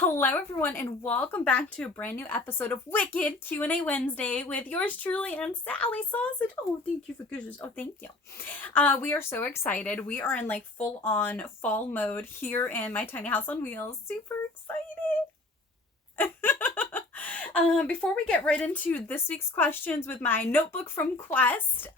Hello, everyone, and welcome back to a brand new episode of Wicked QnA Wednesday with yours truly and Sally Sausage. Oh, thank you for goodness. Oh, thank you. We are so excited. We are in like full on fall mode here in my tiny house on wheels. Super excited. Before we get right into this week's questions with my notebook from Quest,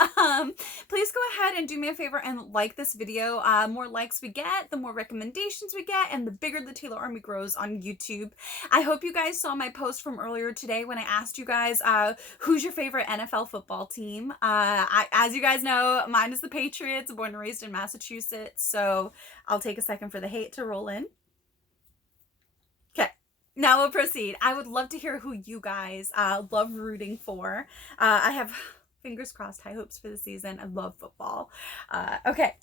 please go ahead and do me a favor and like this video. More likes we get, the more recommendations we get, and the bigger the Taeler Army grows on YouTube. I hope you guys saw my post from earlier today when I asked you guys who's your favorite NFL football team. As you guys know, mine is the Patriots, born and raised in Massachusetts, so I'll take a second for the hate to roll in. Okay. Now we'll proceed. I would love to hear who you guys love rooting for. I have, fingers crossed, high hopes for the season. I love football. Okay.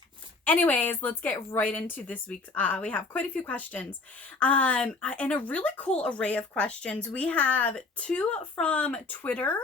Anyways, let's get right into this week's. We have quite a few questions and a really cool array of questions. We have 2 from Twitter,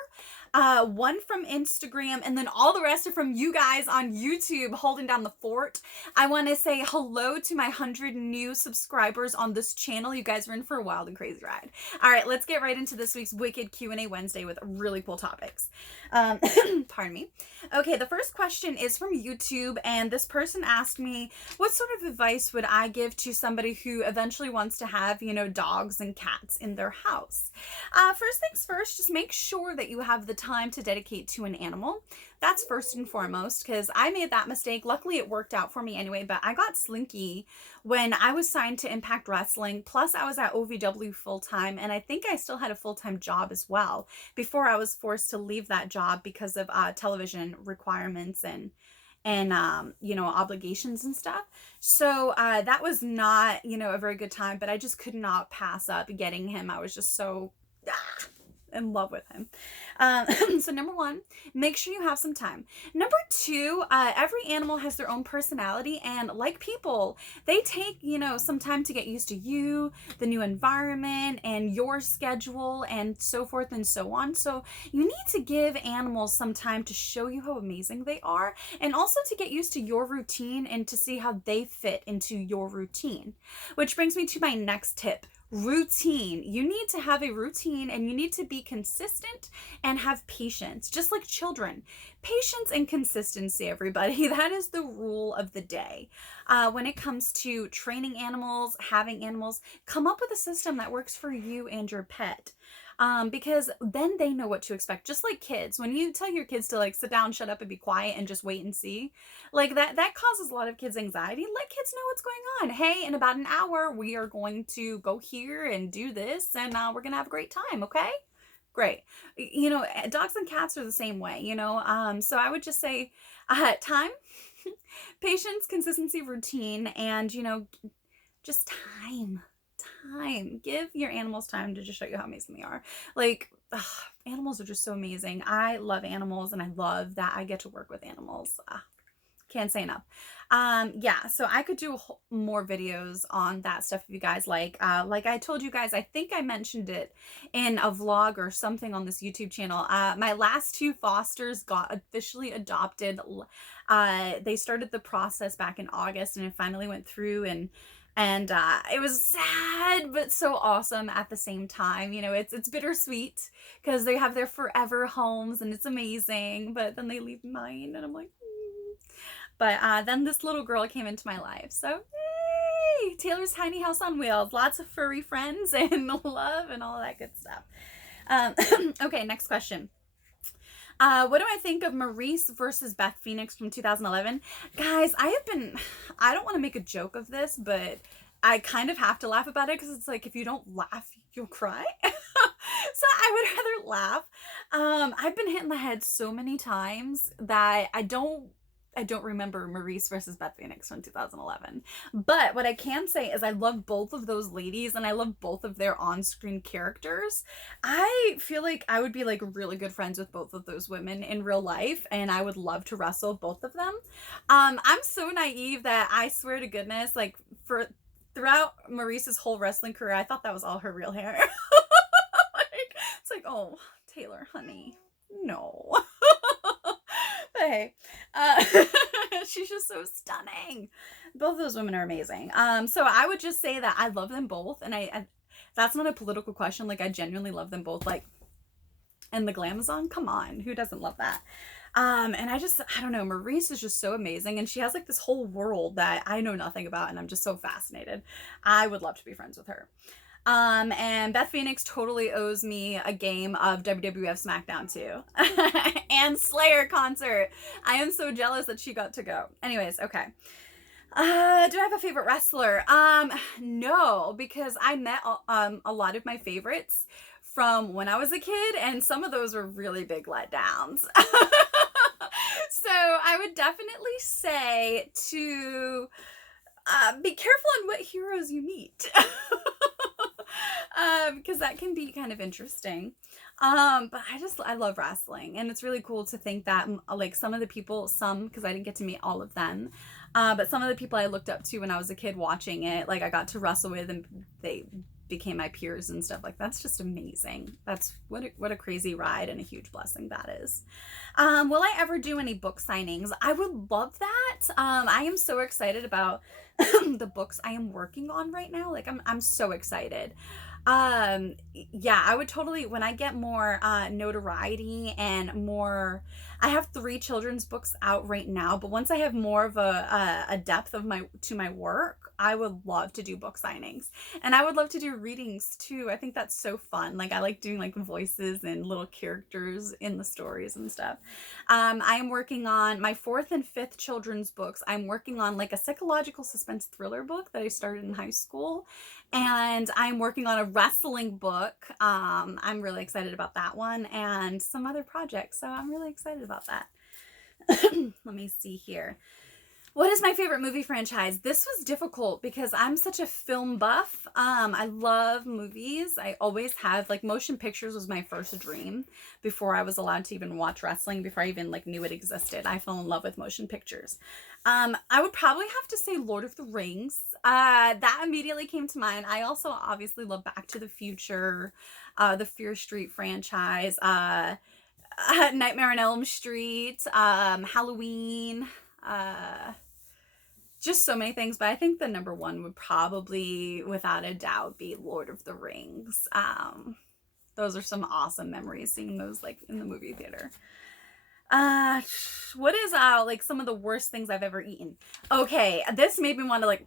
1 from Instagram, and then all the rest are from you guys on YouTube holding down the fort. I want to say hello to my 100 new subscribers on this channel. You guys are in for a wild and crazy ride. All right, let's get right into this week's Wicked Q&A Wednesday with really cool topics. Pardon me. Okay, the first question is from YouTube, and this person asked me, what sort of advice would I give to somebody who eventually wants to have, dogs and cats in their house? First things first, just make sure that you have the time to dedicate to an animal. That's first and foremost, because I made that mistake. Luckily, it worked out for me anyway, but I got slinky when I was signed to Impact Wrestling. Plus, I was at OVW full-time, and I think I still had a full-time job as well before I was forced to leave that job because of television requirements and obligations and stuff. So that was not, a very good time, but I just could not pass up getting him. I was just so in love with him. So number 1, make sure you have some time. Number 2, every animal has their own personality, and like people, they take, some time to get used to you, the new environment, and your schedule, and so forth and so on. So you need to give animals some time to show you how amazing they are, and also to get used to your routine and to see how they fit into your routine. Which brings me to my next tip. Routine. You need to have a routine, and you need to be consistent and have patience, just like children. Patience and consistency, everybody. That is the rule of the day. When it comes to training animals, having animals, come up with a system that works for you and your pet. Because then they know what to expect. Just like kids, when you tell your kids to like sit down, shut up, and be quiet and just wait and see, like that causes a lot of kids anxiety. Let kids know what's going on. Hey, in about an hour, we are going to go here and do this, and we're gonna have a great time. Okay, great. Dogs and cats are the same way. So I would just say, time, patience, consistency, routine, and just time. Give your animals time to just show you how amazing they are. Like, animals are just so amazing. I love animals, and I love that I get to work with animals. Can't say enough. So I could do more videos on that stuff if you guys like. Like I told you guys, I think I mentioned it in a vlog or something on this YouTube channel. My last 2 fosters got officially adopted. They started the process back in August, and it finally went through, and it was sad but so awesome at the same time. It's bittersweet because they have their forever homes, and it's amazing, but then they leave mine, and I'm like, But then this little girl came into my life, so yay! Taeler's tiny house on wheels, lots of furry friends and love and all that good stuff. Okay, next question. What do I think of Maurice versus Beth Phoenix from 2011? Guys, I don't want to make a joke of this, but I kind of have to laugh about it because it's like, if you don't laugh, you'll cry. So I would rather laugh. I've been hit in the head so many times that I don't remember Maurice versus Beth Phoenix from 2011. But what I can say is I love both of those ladies, and I love both of their on-screen characters. I feel like I would be like really good friends with both of those women in real life, and I would love to wrestle both of them. I'm so naive that I swear to goodness, like throughout Maurice's whole wrestling career, I thought that was all her real hair. It's like, oh, Taeler, honey, no. But hey, she's just so stunning. Both of those women are amazing. So I would just say that I love them both, and That's not a political question. Like, I genuinely love them both. Like, and the Glamazon, come on, who doesn't love that? And I don't know, Maurice is just so amazing, and she has like this whole world that I know nothing about, and I'm just so fascinated. I would love to be friends with her. And Beth Phoenix totally owes me a game of WWF SmackDown too. And Slayer concert. I am so jealous that she got to go. Anyways, okay. Do I have a favorite wrestler? No, because I met a lot of my favorites from when I was a kid, and some of those were really big letdowns. So I would definitely say to be careful on what heroes you meet. Because that can be kind of interesting. But I love wrestling, and it's really cool to think that like some of the people, because I didn't get to meet all of them, but some of the people I looked up to when I was a kid watching it, like I got to wrestle with, and they became my peers and stuff. Like, that's just amazing. That's what a crazy ride, and a huge blessing that is. Will I ever do any book signings? I would love that. I am so excited about the books I am working on right now. Like, I'm so excited. Yeah, I would totally, when I get more notoriety and more, I have 3 children's books out right now, but once I have more of a depth of my work, I would love to do book signings, and I would love to do readings too. I think that's so fun. Like, I like doing like voices and little characters in the stories and stuff. I am working on my 4th and 5th children's books. I'm working on like a psychological suspense thriller book that I started in high school, and I'm working on a wrestling book. I'm really excited about that one, and some other projects, so I'm really excited about that. Let me see here. What is my favorite movie franchise? This was difficult because I'm such a film buff. I love movies. I always have. Like, motion pictures was my first dream before I was allowed to even watch wrestling, before I even like knew it existed. I fell in love with motion pictures. I would probably have to say Lord of the Rings. That immediately came to mind. I also obviously love Back to the Future, the Fear Street franchise, Nightmare on Elm Street, Halloween, just so many things, but I think the number one would probably, without a doubt, be Lord of the Rings. Those are some awesome memories, seeing those like in the movie theater. What is like some of the worst things I've ever eaten? Okay, this made me want to like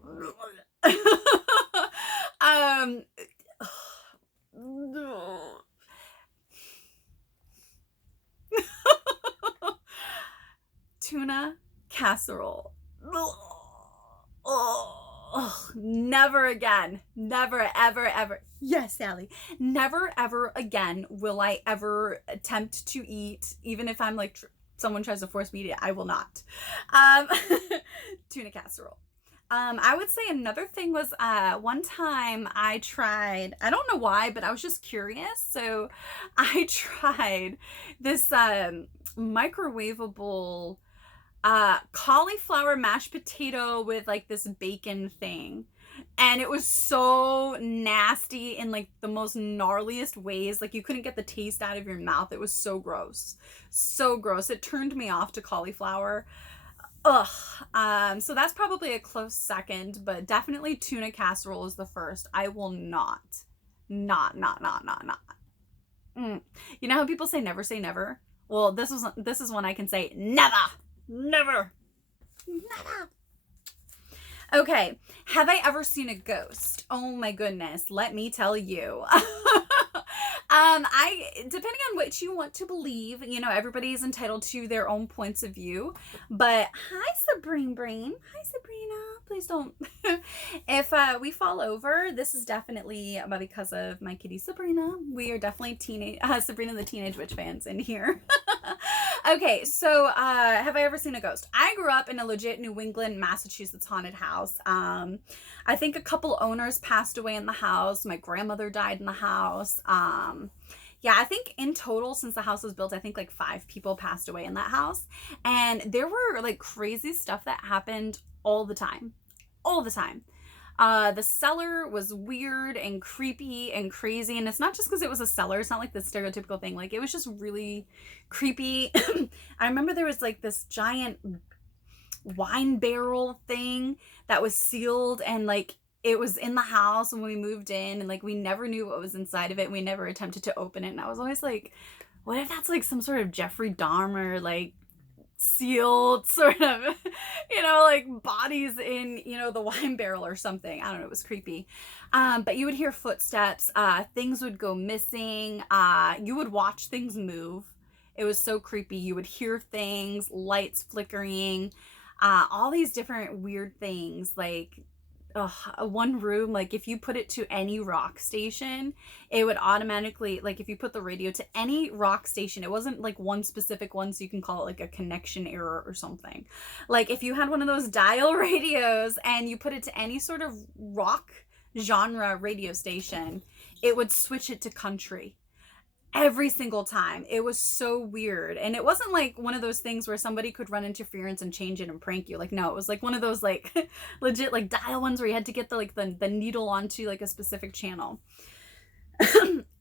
tuna casserole. Oh, never again. Never, ever, ever. Yes, Sally. Never, ever again will I ever attempt to eat, even if I'm like, someone tries to force me to eat, I will not. Tuna casserole. I would say another thing was one time I tried, I don't know why, but I was just curious. So I tried this microwavable cauliflower mashed potato with like this bacon thing, and it was so nasty in like the most gnarliest ways. Like, you couldn't get the taste out of your mouth. It was so gross, so gross. It turned me off to cauliflower. Ugh. So that's probably a close second, but definitely tuna casserole is the first. I will not. You know how people say never say never? Well, this is one I can say never. Never. Okay. Have I ever seen a ghost? Oh my goodness. Let me tell you. Depending on what you want to believe, you know, everybody is entitled to their own points of view. But hi, Sabrina Brain. Hi, Sabrina. Please don't. If we fall over, this is definitely because of my kitty Sabrina. We are definitely Sabrina the Teenage Witch fans in here. Okay, so have I ever seen a ghost? I grew up in a legit New England, Massachusetts haunted house. I think a couple owners passed away in the house. My grandmother died in the house. Yeah, I think in total, since the house was built, I think like 5 people passed away in that house. And there were like crazy stuff that happened all the time. All the time. The cellar was weird and creepy and crazy, and it's not just because it was a cellar. It's not like the stereotypical thing. Like, it was just really creepy. I remember there was like this giant wine barrel thing that was sealed, and like it was in the house when we moved in, and like we never knew what was inside of it. We never attempted to open it. And I was always like, what if that's like some sort of Jeffrey Dahmer, like sealed sort of, like bodies in, the wine barrel or something. I don't know. It was creepy. But you would hear footsteps. Things would go missing. You would watch things move. It was so creepy. You would hear things, lights flickering, all these different weird things. Like, one room, like if you put it to any rock station, it would automatically, like if you put the radio to any rock station, it wasn't like one specific one, so you can call it like a connection error or something. Like if you had one of those dial radios and you put it to any sort of rock genre radio station, it would switch it to country every single time. It was so weird. And it wasn't like one of those things where somebody could run interference and change it and prank you. Like, no, it was like one of those like legit like dial ones where you had to get the needle onto like a specific channel.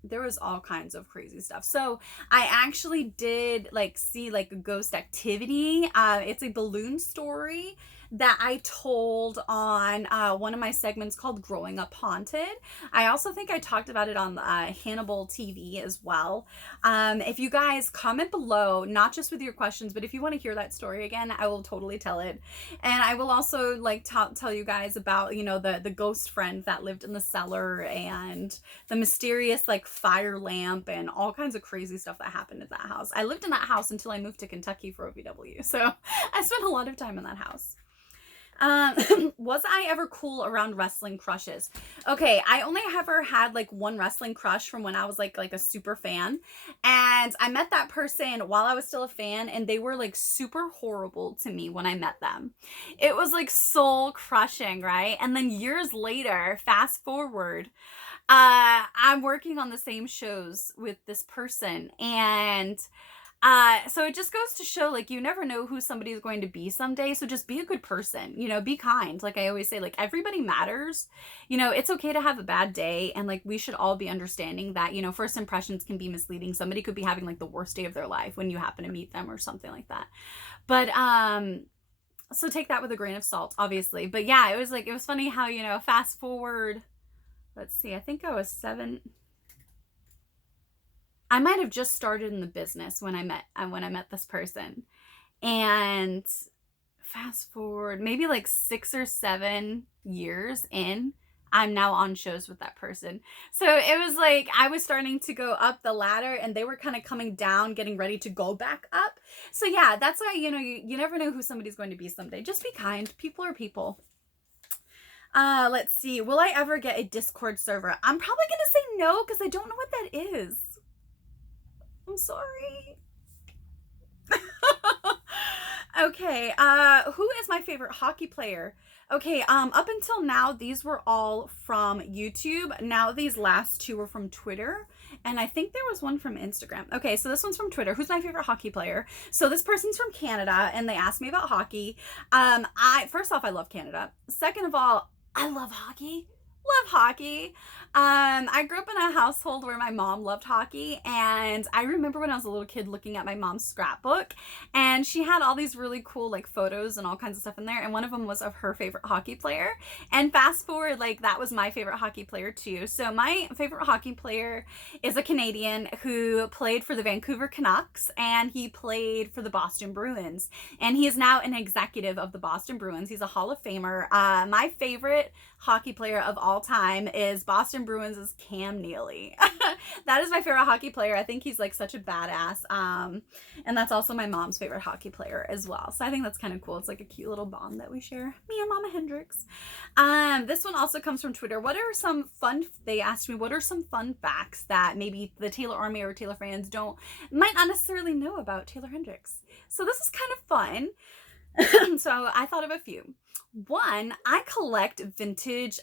There was all kinds of crazy stuff. So I actually did like see like a ghost activity. It's a balloon story that I told on one of my segments called Growing Up Haunted. I also think I talked about it on Hannibal TV as well. If you guys comment below, not just with your questions, but if you want to hear that story again, I will totally tell it. And I will also like tell you guys about, the ghost friend that lived in the cellar and the mysterious like fire lamp and all kinds of crazy stuff that happened at that house. I lived in that house until I moved to Kentucky for OVW. So I spent a lot of time in that house. Was I ever cool around wrestling crushes? Okay, I only ever had like one wrestling crush from when I was like a super fan, and I met that person while I was still a fan, and they were like super horrible to me when I met them. It was like soul crushing, right? And then years later, fast forward, I'm working on the same shows with this person, and so it just goes to show, like, you never know who somebody is going to be someday. So just be a good person, be kind. Like I always say, like, everybody matters. It's okay to have a bad day. And like, we should all be understanding that, first impressions can be misleading. Somebody could be having like the worst day of their life when you happen to meet them or something like that. But, so take that with a grain of salt, obviously. But yeah, it was funny how, fast forward, let's see, I think I was 7. I might have just started in the business when I met this person. And fast forward maybe like 6 or 7 years in, I'm now on shows with that person. So it was like I was starting to go up the ladder and they were kind of coming down, getting ready to go back up. So yeah, that's why, you never know who somebody's going to be someday. Just be kind. People are people. Let's see. Will I ever get a Discord server? I'm probably going to say no because I don't know what that is. I'm sorry. Okay, who is my favorite hockey player? Okay, up until now, these were all from YouTube. Now these last 2 were from Twitter, and I think there was one from Instagram. Okay, so this one's from Twitter. Who's my favorite hockey player? So this person's from Canada, and they asked me about hockey. First off, I love Canada. Second of all, I love hockey. Love hockey. I grew up in a household where my mom loved hockey, and I remember when I was a little kid looking at my mom's scrapbook, and she had all these really cool like photos and all kinds of stuff in there, and one of them was of her favorite hockey player. And fast forward, like that was my favorite hockey player too. So my favorite hockey player is a Canadian who played for the Vancouver Canucks, and he played for the Boston Bruins, and he is now an executive of the Boston Bruins. He's a Hall of Famer. My favorite hockey player of all time is Boston Bruins' Cam Neely. That is my favorite hockey player. I think he's like such a badass. And that's also my mom's favorite hockey player as well. So I think that's kind of cool. It's like a cute little bond that we share. Me and Mama Hendrix. This one also comes from Twitter. They asked me, what are some fun facts that maybe the Taeler Army or Taeler fans might not necessarily know about Taeler Hendrix? So this is kind of fun. So I thought of a few. One, I collect vintage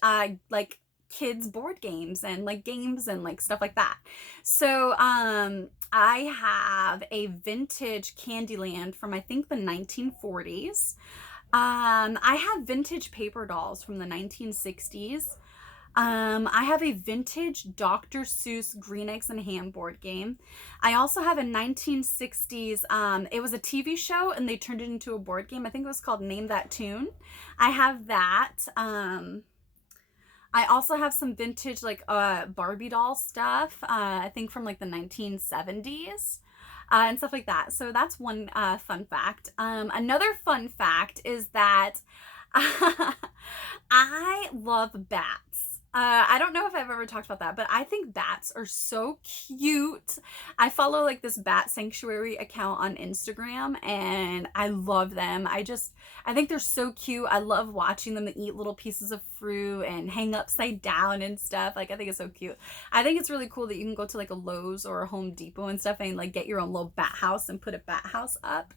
like kids board games and like games and like stuff like that. So I have a vintage Candyland from I think the 1940s. I have vintage paper dolls from the 1960s. I have a vintage Dr. Seuss Green Eggs and Ham board game. I also have a 1960s, it was a TV show and they turned it into a board game. I think it was called Name That Tune. I have that. I also have some vintage like Barbie doll stuff. I think from like the 1970s. And stuff like that. So that's one fun fact. Another fun fact is that I love bats. I don't know if I've ever talked about that, but I think bats are so cute. I follow like this bat sanctuary account on Instagram and I love them. I think they're so cute. I love watching them eat little pieces of fruit and hang upside down and stuff. Like, I think it's so cute. I think it's really cool that you can go to like a Lowe's or a Home Depot and stuff and like get your own little bat house and put a bat house up.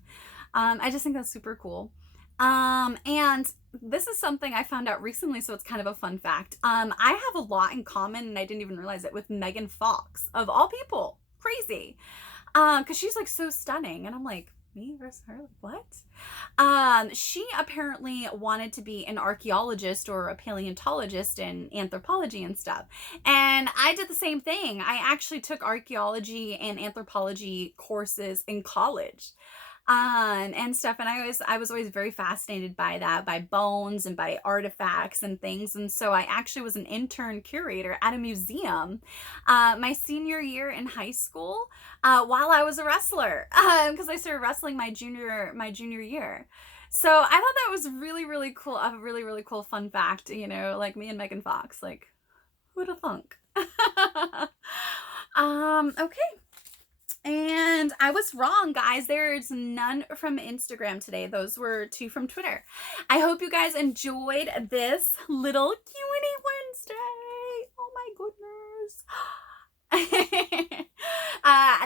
I just think that's super cool. And this is something I found out recently, so it's kind of a fun fact. I have a lot in common, and I didn't even realize it, with Megan Fox, of all people. Crazy. Because she's like so stunning, and I'm like, me versus her? What? She apparently wanted to be an archaeologist or a paleontologist in anthropology and stuff. And I did the same thing. I actually took archaeology and anthropology courses in college. And stuff. And I was always very fascinated by that, by bones and by artifacts and things. And so I actually was an intern curator at a museum, my senior year in high school, while I was a wrestler, because I started wrestling my junior year. So I thought that was really, really cool. A really, really cool fun fact, you know, like me and Megan Fox, like, who'd have thunk? Okay. And I was wrong, guys. There's none from Instagram today. Those were 2 from Twitter. I hope you guys enjoyed this little QnA Wednesday. Oh my goodness.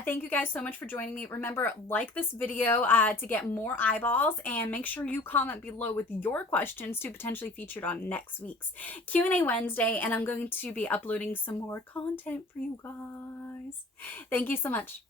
Thank you guys so much for joining me. Remember, like this video to get more eyeballs, and make sure you comment below with your questions to potentially featured on next week's QnA Wednesday, and I'm going to be uploading some more content for you guys. Thank you so much.